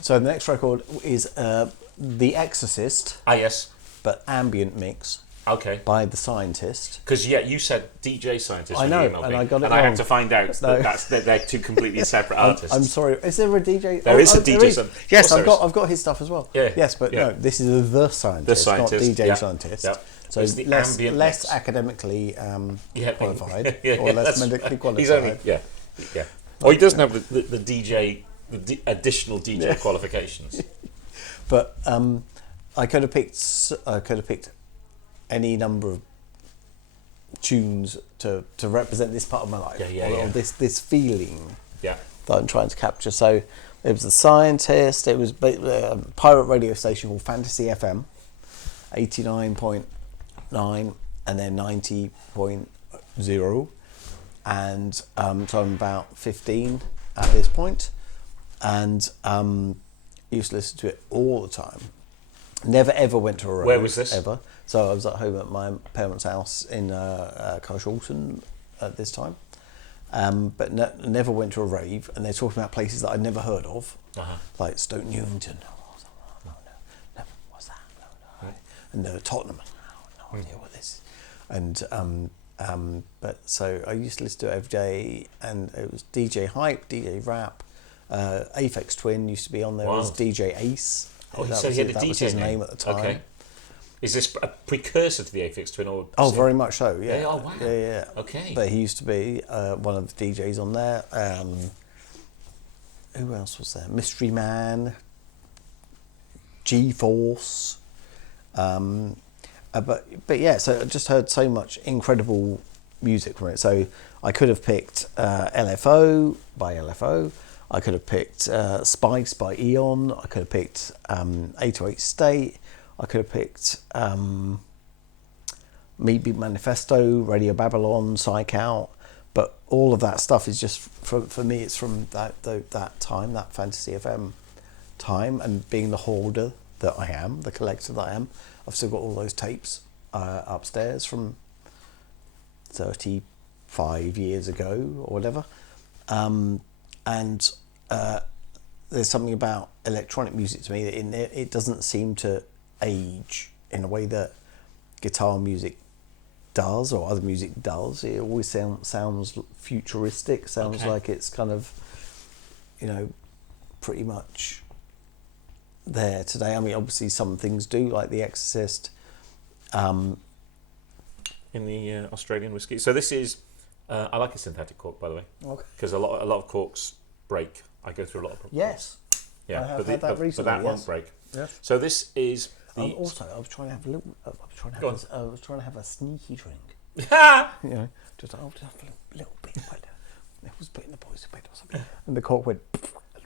So the next record is The Exorcist, Ah, yes. but ambient mix Okay. by The Scientist. Because you said DJ Scientist. I when know, you emailed and me, I got it and I wrong. had to find out No. that they're two completely separate artists. I'm sorry. Is there a DJ? There is a there DJ is. Scientist. Of Yes, course I've there got is. I've got his stuff as well. Yeah, Yes, but yeah. no, this is The Scientist, not Scientist, DJ yeah, Scientist. yeah. So It's the less ambient less mix. academically qualified Yeah, or less that's medically right. qualified. He's only yeah. Or he doesn't have the DJ, additional DJ qualifications. But I could have picked any number of tunes to represent this part of my life, or this feeling Yeah. that I'm trying to capture. So it was The Scientist. It was a pirate radio station called Fantasy FM, 89.9, and then 90.0, and so I'm about 15 at this point, and used to listen to it all the time. Never ever went to a rave. Where was this? Ever. So I was at home at my parents' house in Carshalton at this time, but never went to a rave. And they're talking about places that I'd never heard of, like Stoke Newington. No, what's that? No. And Tottenham. No idea what this is. And but so I used to listen to it every day, and it was DJ Hype, DJ Rap, Aphex Twin used to be on there. It was DJ Ace. Oh, so he had a that DJ was his name at the time. Okay. Is this a precursor to the Aphex Twin? Or Oh, very much so, yeah. Yeah, oh, wow. Yeah. Okay. But he used to be one of the DJs on there. Who else was there? Mystery Man, G-Force. But yeah, so I just heard so much incredible music from it. So I could have picked LFO by LFO. I could have picked Spice by Eon. I could have picked 808 State. I could have picked Meat Beat Manifesto, Radio Babylon, Psych Out. But all of that stuff is just, for me, it's from that time, that Fantasy FM time, and being the hoarder that I am, the collector that I am. I've still got all those tapes upstairs from 35 years ago or whatever. And there's something about electronic music to me that it doesn't seem to age in a way that guitar music does or other music does. It always sounds futuristic, sounds like it's kind of, pretty much there today. I mean, obviously some things do, like The Exorcist. In the Australian whiskey. So this is, I like a synthetic cork, by the way, because a lot of corks break. I go through a lot of problems. Yes. Yeah, I have had that recently. But that won't break. Yes. So this is the. Also, I was trying to have a little. I was trying to have a sneaky drink. Just I'll just have a little bit. It was putting the boys to bed or something, and the cork went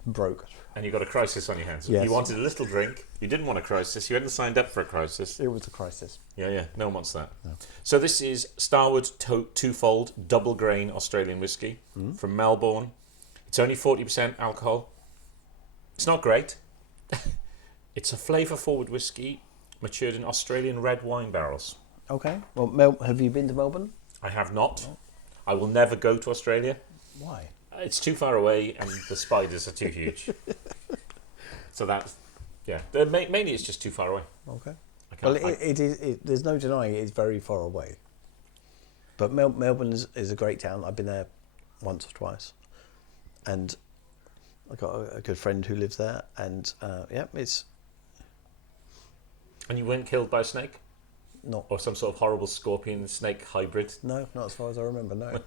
and broke. And you got a crisis on your hands. Yes. You wanted a little drink. You didn't want a crisis. You hadn't signed up for a crisis. It was a crisis. Yeah. No one wants that. No. So this is Starward Twofold Double Grain Australian Whiskey from Melbourne. It's only 40% alcohol. It's not great. It's a flavour-forward whiskey matured in Australian red wine barrels. Okay. Well, have you been to Melbourne? I have not. No. I will never go to Australia. Why? It's too far away and the spiders are too huge. So that's, mainly it's just too far away. Okay. Well, it is. There's no denying it's very far away. But Melbourne is a great town. I've been there once or twice, and I got a good friend who lives there, and it's. And you weren't killed by a snake? Not. Or some sort of horrible scorpion snake hybrid? No, not as far as I remember. No.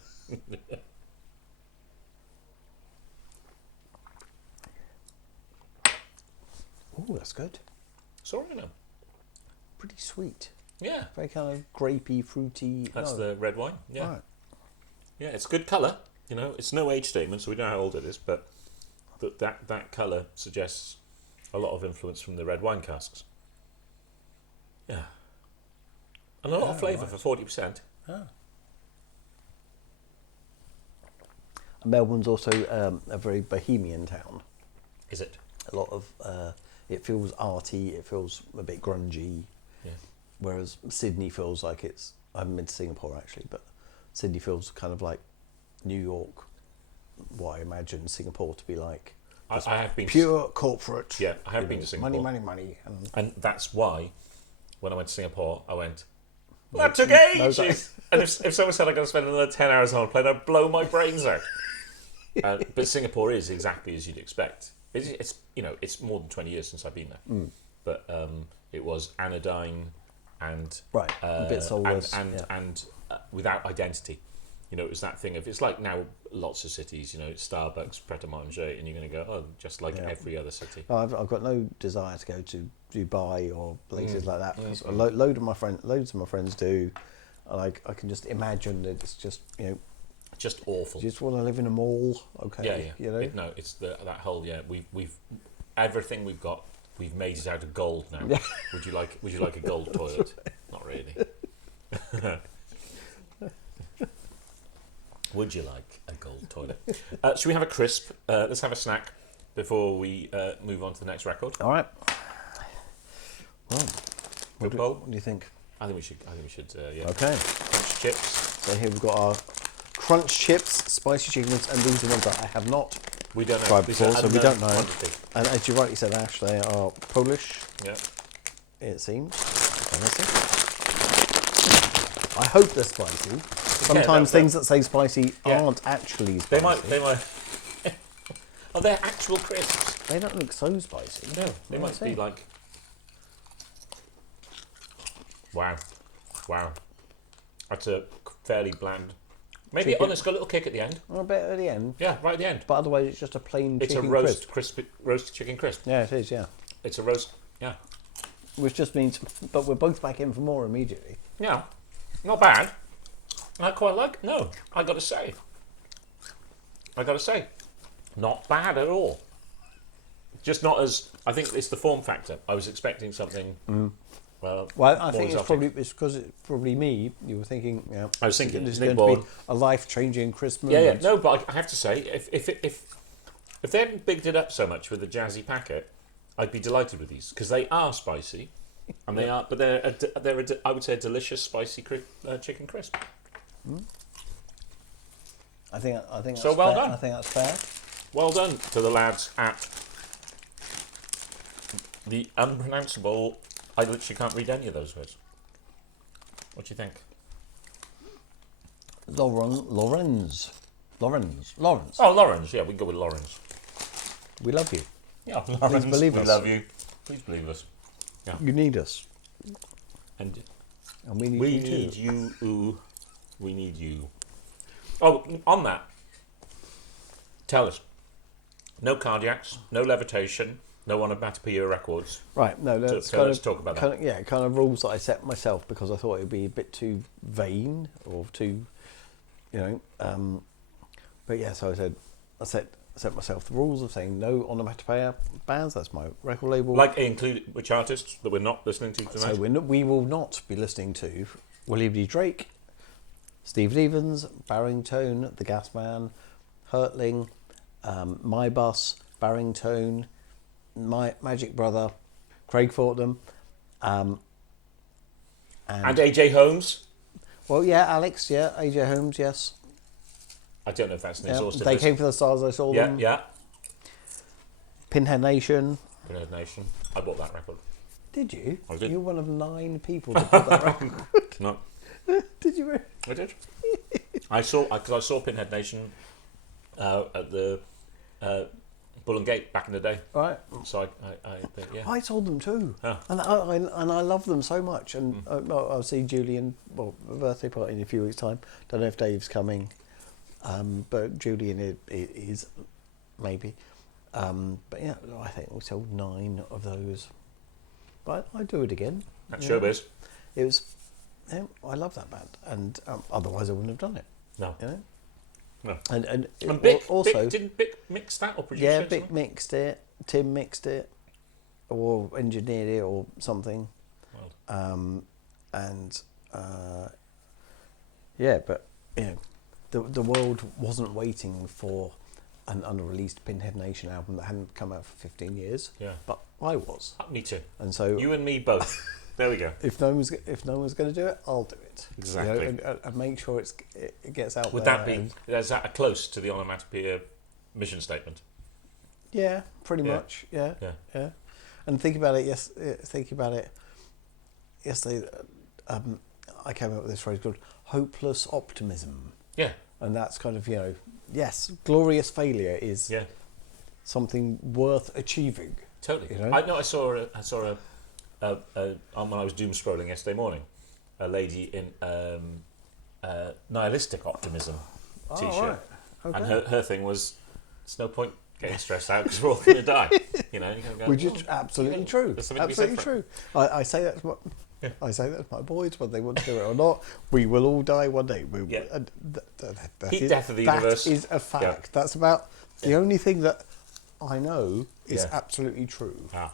Oh, that's good. Sorry, no. Pretty sweet. Yeah. Very kind of grapey, fruity. That's the red wine. Yeah. Right. Yeah, it's good colour. It's no age statement, so we don't know how old it is, but that colour suggests a lot of influence from the red wine casks. Yeah. And a lot of flavour for 40%. Ah. Melbourne's also a very bohemian town. Is it? A lot of it feels arty, it feels a bit grungy. Yeah. Whereas Sydney feels like it's. I haven't been to Singapore actually, but Sydney feels kind of like New York. What I imagine Singapore to be like I have been pure corporate. Yeah, I have been to Singapore. Money. And that's why, when I went to Singapore, I went, that took ages! And if someone said I got to spend another 10 hours on a plane, I'd blow my brains out. But Singapore is exactly as you'd expect. It's it's more than 20 years since I've been there. But it was anodyne and a bit soulless and without identity. It was that thing of, it's like now lots of cities, it's Starbucks, Pret-a-Manger, and you're going to go, oh, just like every other city. I've got no desire to go to Dubai or places like that. Loads of my friends do, and I can just imagine that it's just just awful. You just want to live in a mall, okay? Yeah. It's that whole we've everything we've got. We've made it out of gold now. Yeah. Would you like a gold toilet? Not really. Would you like a gold toilet? Should we have a crisp? Let's have a snack before we move on to the next record. All right. Well, what do you think? I think we should. Yeah. Okay. Crunch chips. So here we've got our crunch chips, spicy chickens, and these are ones that I have not We don't know. tried before, so we don't know. Quantity. And as you rightly said, Ash, they are Polish. Yeah. It seems. I hope they're spicy. Sometimes things that say spicy aren't actually spicy. They might. Oh, they're actual crisps. They don't look so spicy. No, they might be like. Wow. That's a fairly bland. Maybe it's got a little kick at the end. A bit at the end. Yeah, right at the end. But otherwise, it's just a plain It's chicken a roast crisp. roast chicken crisp. Yeah, it is. Yeah. It's a roast. Yeah. Which just means, but we're both back in for more immediately. Yeah. Not bad. I quite like. No, I got to say. Not bad at all. Just not as. I think it's the form factor. I was expecting something. Well, I think it's because it's probably me. You were thinking, I was thinking this is going to be a life-changing crisp moment. Yeah. No, but I have to say, if they hadn't bigged it up so much with the jazzy packet, I'd be delighted with these because they are spicy, and they are. But they're I would say a delicious spicy chicken crisp. I think that's so well fair. done. I think that's fair. Well done to the lads at the unpronounceable. I literally can't read any of those words. What do you think? Lawrence. Oh, Lawrence. Yeah, we can go with Lawrence. We love you. Yeah, Lawrence. Please believe us. We love you. Please believe us. Yeah. You need us. And we need you too. You. We need you. Oh, on that, tell us. No cardiacs, no levitation, no Onomatopoeia Records. Right, no, let's talk about that. Kind of rules that I set myself because I thought it would be a bit too vain or too, but yeah, so I set myself the rules of saying no onomatopoeia bands. That's my record label. Like include which artists that we're not listening to tonight? So we will not be listening to William D. Drake, Stephen Evans, Barrington, The Gas Man, Hurtling, My Bus, Barrington, My Magic Brother, Craig Fortnum, and AJ Holmes. Well, yeah, Alex, yeah, AJ Holmes, yes. I don't know if that's an exhaustive They list. Came for the Stars, I saw them. Yeah. Pinhead Nation. I bought that record. Did you? I did. You're one of 9 people that bought that record. No. Did you? I did. I saw Pinhead Nation at the Bull and Gate back in the day. Right. So I think, yeah. I saw them too, and I love them so much. And I'll see Julian. Well, a birthday party in a few weeks' time. Don't know if Dave's coming, but Julian is maybe. But yeah, I think we sold 9 of those. But I'd do it again. That's showbiz. It was. I love that band, and otherwise I wouldn't have done it. No. No. And Bick, also didn't Bick mix that or produce it? Yeah, it? Bick mixed it. Tim mixed it, or engineered it, or something. Wild. But the world wasn't waiting for an unreleased Pinhead Nation album that hadn't come out for 15 years. Yeah. But I was. Me too. And so you and me both. There we go. If no one's going to do it, I'll do it. Exactly. And make sure it gets out Would there. that be? Is that close to the Onomatopoeia mission statement? Yeah, pretty Yeah. much. Yeah, Yeah. yeah. And think about it. Yesterday, I came up with this phrase called hopeless optimism, Yeah. and that's kind of yes, glorious failure is Yeah. something worth achieving. Totally. You know? I saw when I was doom scrolling yesterday morning, a lady in nihilistic optimism t-shirt, right. Okay. and her thing was, "It's no point getting stressed out because we're all going to die." You know, you kind of go, Which is absolutely true. There's something to be said Absolutely for it. true. I say that to I say that to my boys, whether they want to do it or not. We will all die one day. Yeah. That Heat is, death of the universe. That is a fact. Yeah. That's about the only thing that I know is Yeah. absolutely true. Ah.